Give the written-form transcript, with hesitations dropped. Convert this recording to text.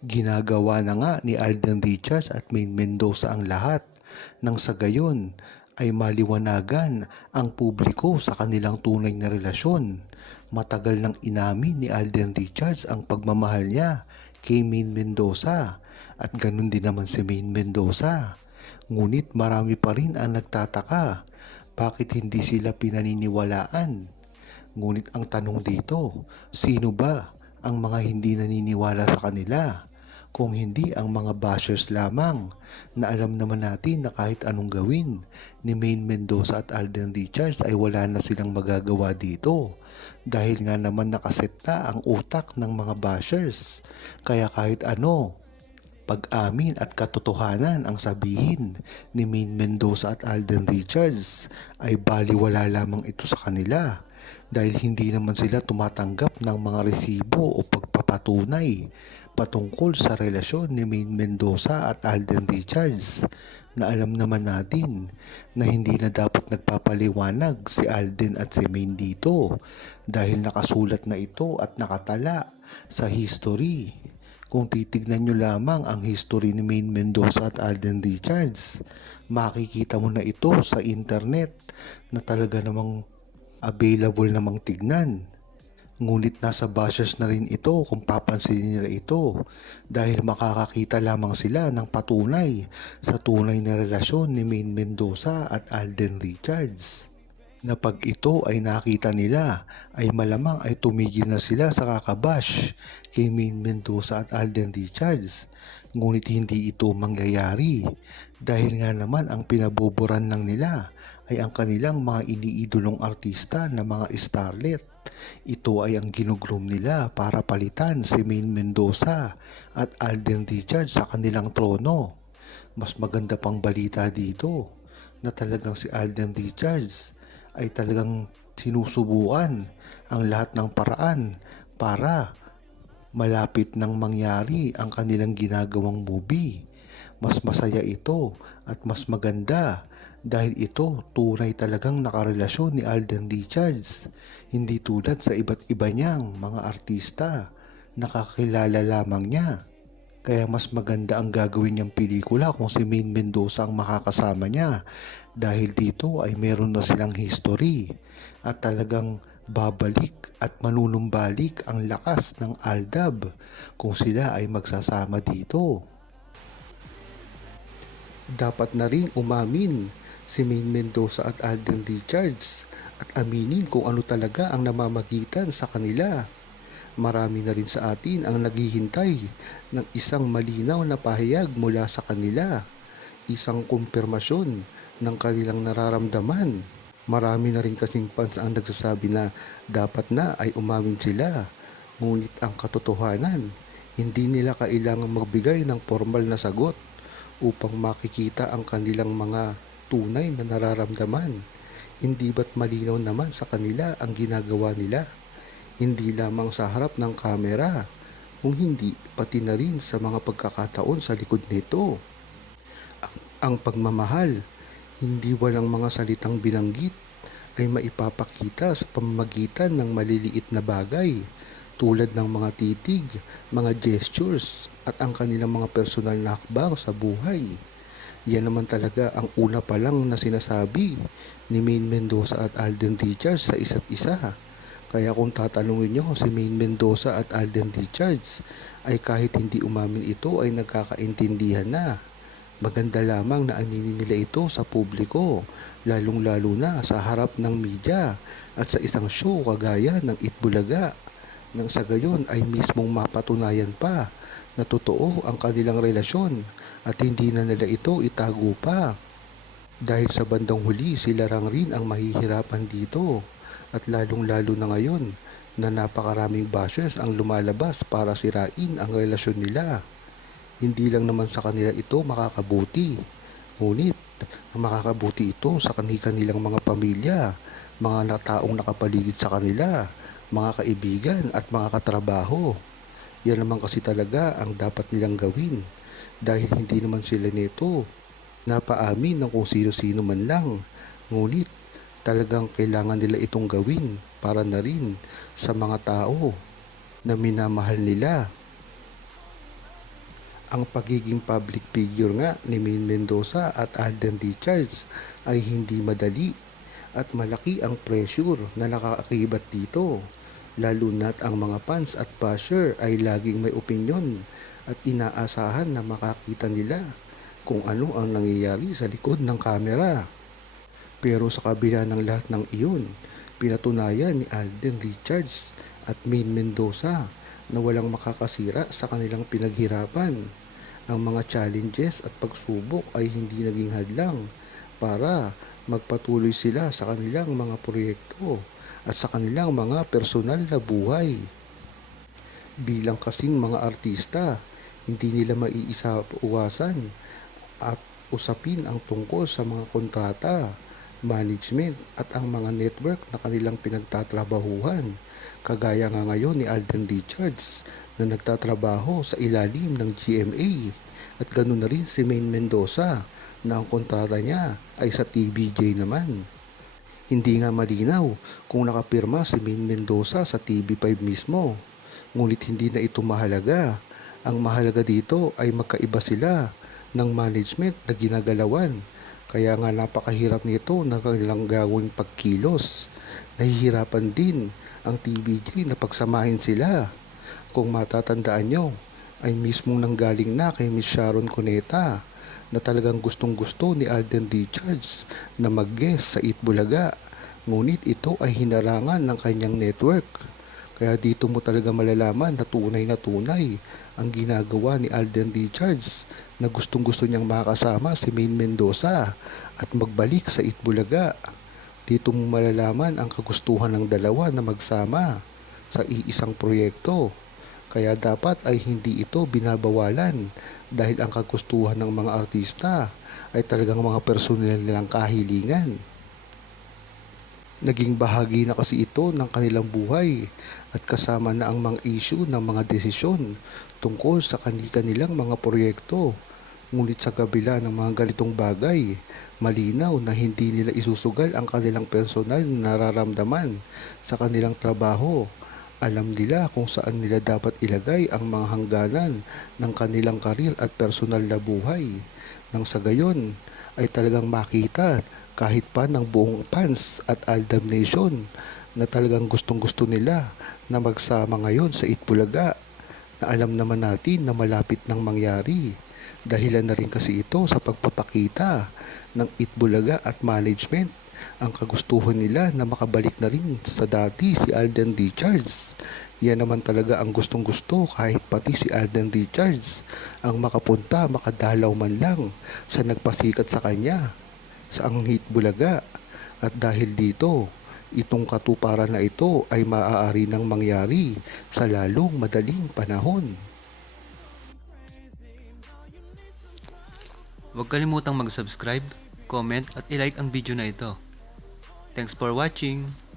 Ginagawa na nga ni Alden Richards at Maine Mendoza ang lahat nang sa gayon ay maliwanagan ang publiko sa kanilang tunay na relasyon. Matagal nang inamin ni Alden Richards ang pagmamahal niya kay Maine Mendoza at ganun din naman si Maine Mendoza. Ngunit marami pa rin ang nagtataka bakit hindi sila pinaniniwalaan. Ngunit ang tanong dito, sino ba ang mga hindi naniniwala sa kanila? Kung hindi ang mga bashers lamang na alam naman natin na kahit anong gawin ni Maine Mendoza at Alden Richards ay wala na silang magagawa dito dahil nga naman nakaset na ang utak ng mga bashers. Kaya kahit ano, pag-amin at katotohanan ang sabihin ni Maine Mendoza at Alden Richards ay baliwala lamang ito sa kanila dahil hindi naman sila tumatanggap ng mga resibo o pagpapatunay patungkol sa relasyon ni Maine Mendoza at Alden Richards na alam naman natin na hindi na dapat nagpapaliwanag si Alden at si Maine dito dahil nakasulat na ito at nakatala sa history. Kung titignan nyo lamang ang history ni Maine Mendoza at Alden Richards, makikita mo na ito sa internet na talaga namang available namang tignan. Ngunit nasa bashers na rin ito kung papansinin nila ito dahil makakakita lamang sila ng patunay sa tunay na relasyon ni Maine Mendoza at Alden Richards. Na pag ito ay nakita nila ay malamang ay tumigil na sila sa kakabash kay Maine Mendoza at Alden Richards. Ngunit hindi ito mangyayari dahil nga naman ang pinaboboran lang nila ay ang kanilang mga iniidolong artista na mga starlet. Ito ay ang ginugroom nila para palitan si Maine Mendoza at Alden Richards sa kanilang trono. Mas maganda pang balita dito na talagang si Alden Richards ay talagang sinusubukan ang lahat ng paraan para malapit nang mangyari ang kanilang ginagawang movie. Mas masaya ito at mas maganda dahil ito tunay talagang nakarelasyon ni Alden Richards. Hindi tulad sa iba't iba niyang mga artista, nakakilala lamang niya. Kaya mas maganda ang gagawin niyang pelikula kung si Maine Mendoza ang makakasama niya dahil dito ay meron na silang history at talagang babalik at manunumbalik ang lakas ng Aldab kung sila ay magsasama dito. Dapat na rin umamin si Maine Mendoza at Alden Richards at aminin kung ano talaga ang namamagitan sa kanila. Marami na rin sa atin ang naghihintay ng isang malinaw na pahayag mula sa kanila, isang kumpirmasyon ng kanilang nararamdaman. Marami na rin kasing fans ang nagsasabi na dapat na ay umamin sila, ngunit ang katotohanan, hindi nila kailangang magbigay ng formal na sagot upang makikita ang kanilang mga tunay na nararamdaman. Hindi ba't malinaw naman sa kanila ang ginagawa nila? Hindi lamang sa harap ng kamera, kung hindi pati na rin sa mga pagkakataon sa likod nito. Ang pagmamahal, hindi walang mga salitang binanggit, ay maipapakita sa pamamagitan ng maliliit na bagay tulad ng mga titig, mga gestures at ang kanilang mga personal na hakbang sa buhay. Yan naman talaga ang una pa lang na sinasabi ni Maine Mendoza at Alden Richards sa isa't isa. Kaya kung tatanungin nyo si Maine Mendoza at Alden Richards ay kahit hindi umamin ito ay nagkakaintindihan na. Maganda lamang na aminin nila ito sa publiko, lalong-lalo na sa harap ng media at sa isang show kagaya ng Itbulaga. Nang sa gayon ay mismong mapatunayan pa na totoo ang kanilang relasyon at hindi na nila ito itago pa. Dahil sa bandang huli sila rin ang mahihirapan dito at lalong-lalo na ngayon na napakaraming bashers ang lumalabas para sirain ang relasyon nila. Hindi lang naman sa kanila ito makakabuti, ngunit ang makakabuti ito sa kanilang mga pamilya, mga taong nakapaligid sa kanila, mga kaibigan at mga katrabaho. Yan naman kasi talaga ang dapat nilang gawin dahil hindi naman sila nito napaamin ng kung sino-sino man lang. Ngunit talagang kailangan nila itong gawin para na rin sa mga tao na minamahal nila. Ang pagiging public figure nga ni Maine Mendoza at Alden Richards ay hindi madali at malaki ang pressure na nakaakibat dito. Lalo na't ang mga fans at basher ay laging may opinyon at inaasahan na makakita nila kung ano ang nangyayari sa likod ng kamera. Pero sa kabila ng lahat ng iyon, pinatunayan ni Alden Richards at Maine Mendoza na walang makakasira sa kanilang pinaghirapan. Ang mga challenges at pagsubok ay hindi naging hadlang para magpatuloy sila sa kanilang mga proyekto at sa kanilang mga personal na buhay. Bilang kasing mga artista, hindi nila maiiwasan at usapin ang tungkol sa mga kontrata, management at ang mga network na kanilang pinagtatrabahuhan. Kagaya nga ngayon ni Alden Richards na nagtatrabaho sa ilalim ng GMA at ganoon na rin si Maine Mendoza na ang kontrata niya ay sa TVJ naman. Hindi nga malinaw kung nakapirma si Maine Mendoza sa TV5 mismo, ngunit hindi na ito mahalaga. Ang mahalaga dito ay magkaiba sila ng management na ginagalawan. Kaya nga napakahirap nito na kanilang gawing pagkilos. Nahihirapan din ang TVJ na pagsamahin sila. Kung matatandaan nyo, ay mismong nanggaling na kay Miss Sharon Cuneta na talagang gustong gusto ni Alden Richards na mag-guest sa Eat Bulaga. Ngunit ito ay hinarangan ng kanyang network. Kaya dito mo talaga malalaman na tunay ang ginagawa ni Alden Richards na gustong gusto niyang makasama si Maine Mendoza at magbalik sa Itbulaga. Dito mo malalaman ang kagustuhan ng dalawa na magsama sa iisang proyekto. Kaya dapat ay hindi ito binabawalan dahil ang kagustuhan ng mga artista ay talagang mga personal nilang kahilingan. Naging bahagi na kasi ito ng kanilang buhay at kasama na ang mga issue ng mga desisyon tungkol sa kanilang mga proyekto. Ngunit sa kabila ng mga ganitong bagay, malinaw na hindi nila isusugal ang kanilang personal na nararamdaman sa kanilang trabaho. Alam nila kung saan nila dapat ilagay ang mga hangganan ng kanilang karir at personal na buhay. Nang sa gayon ay talagang makita kahit pa ng buong fans at Aldam Nation na talagang gustong-gusto nila na magsama ngayon sa Itbulaga na alam naman natin na malapit nang mangyari. Dahilan na rin kasi ito sa pagpapakita ng Itbulaga at management ang kagustuhan nila na makabalik na rin sa dati si Alden Richards. Yan naman talaga ang gustong-gusto kahit pati si Alden Richards ang makapunta, makadalaw man lang sa nagpasikat sa kanya sa ang Itbulaga. At dahil dito, itong katuparan na ito ay maaari nang mangyari sa lalong madaling panahon. Huwag kalimutang mag-subscribe, comment at i-like ang video na ito. Thanks for watching!